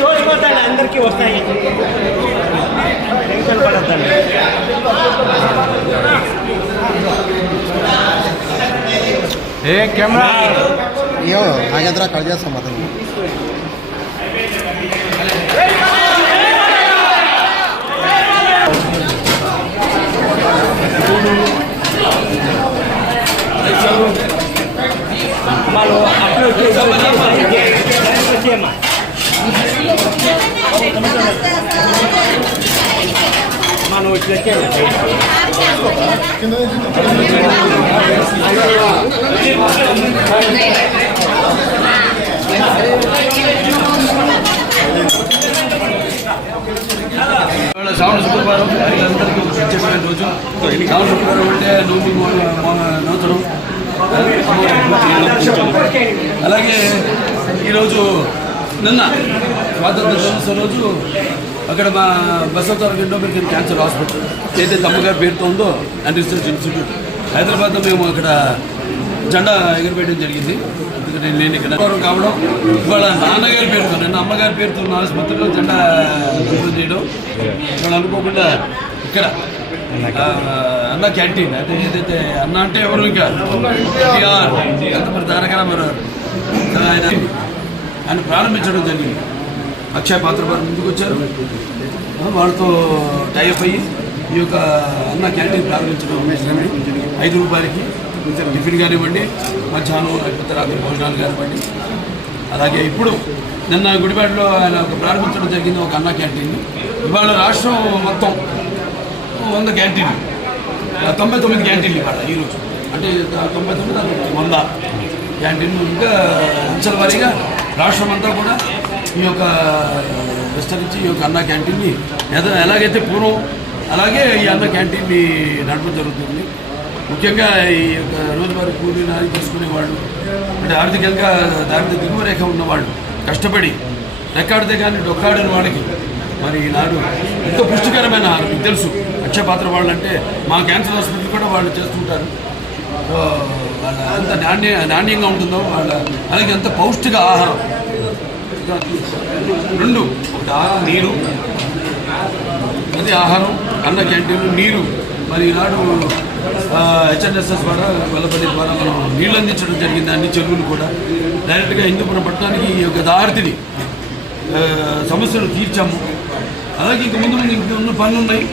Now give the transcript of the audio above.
చూసిపోతాను అందరికీ వస్తాయి టెన్షన్ పడద్దండి ఏ కెమెరా అయ్యో ఆగేద్రా కట్ చేస్తాం అతను వాళ్ళు అప్లోడ్ చేసేమ్మా మనం వచ్చేస్తే శ్రావణ శుక్రవారం అందరికీ ప్రత్యేకమైన రోజు. శ్రావణ శుక్రవారం అంటే నూతనం. అలాగే ఈరోజు నిన్న స్వాతంత్ర దినోత్సవం రోజు అక్కడ మా బసవతారక ఇండోమెరికన్ క్యాన్సర్ హాస్పిటల్ ఏదైతే అమ్మగారి పేరుతో ఉందో అండ్ రీసెర్చ్ ఇన్స్టిట్యూట్ హైదరాబాద్లో మేము అక్కడ జెండా ఎగురవేయడం జరిగింది. ఎందుకంటే నేను ఇక్కడ కావడం ఇవాళ నాన్నగారి పేరుతో నిన్న అమ్మగారి పేరుతో ఉన్న ఆసుపత్రిలో జెండా ఓపెన్ చేయడం ఇవాళ అనుకోకుండా ఇక్కడ అన్న క్యాంటీన్ అయితే ఏదైతే అన్న అంటే ఎవరు ఇంకా ఎంత మరి తారక రామారావు ఆయన ప్రారంభించడం జరిగింది. అక్షయ పాత్ర వారు ముందుకు వచ్చారు, వాళ్ళతో టైఅప్ అయ్యి ఈ యొక్క అన్న క్యాంటీన్ ప్రారంభించడం 5 రూపాయలకి టిఫిన్ కానివ్వండి, మధ్యాహ్నం లేకపోతే రాత్రి భోజనాలు కానివ్వండి. అలాగే ఇప్పుడు నిన్న గుడివాడలో ఆయన ప్రారంభించడం జరిగింది ఒక అన్న క్యాంటీన్. ఇవాళ రాష్ట్రం మొత్తం 100 క్యాంటీన్లు, 99 క్యాంటీన్లు ఇవాళ ఈరోజు, అంటే 99 100 క్యాంటీన్లు. ఇంకా అంచెల వారీగా రాష్ట్రం అంతా కూడా ఈ యొక్క విస్తరించి ఈ యొక్క అన్న క్యాంటీన్ని ఎలాగైతే పూర్వం అలాగే ఈ అన్న క్యాంటీన్ని నడపడం జరుగుతుంది. ముఖ్యంగా ఈ యొక్క రోజువారీ కూలీ నాది చేసుకునేవాళ్ళు, అంటే ఆర్థికంగా దారిద్ర్య దిగువ రేఖ ఉన్నవాళ్ళు, కష్టపడి రెక్కాడితే కానీ డొక్కాడని వాళ్ళకి మరి ఈనాడు ఎంతో పుష్టికరమైన ఆహారం. మీకు తెలుసు అక్షయ పాత్ర వాళ్ళు అంటే మా క్యాన్సర్ హాస్పిటల్ కూడా వాళ్ళు చేస్తుంటారు. వాళ్ళ ఎంత నాణ్యంగా ఉంటుందో వాళ్ళ అలాగే ఎంత పౌష్టిక ఆహారం. 2 నీరు, అది ఆహారం, అన్న క్యాంటీన్లు, నీరు. మరి ఈనాడు హెచ్ఎన్ఎస్ఎస్ ద్వారా వెల్లపల్లి ద్వారా మనం నీళ్ళు అందించడం జరిగింది. అన్ని చెరువులు కూడా డైరెక్ట్గా హిందూపురం పట్టణానికి ఈ యొక్క దారిని సమస్యలు తీర్చాము. అలాగే ఇంక ముందు ఇంకొన్ని పనులు ఉన్నాయి.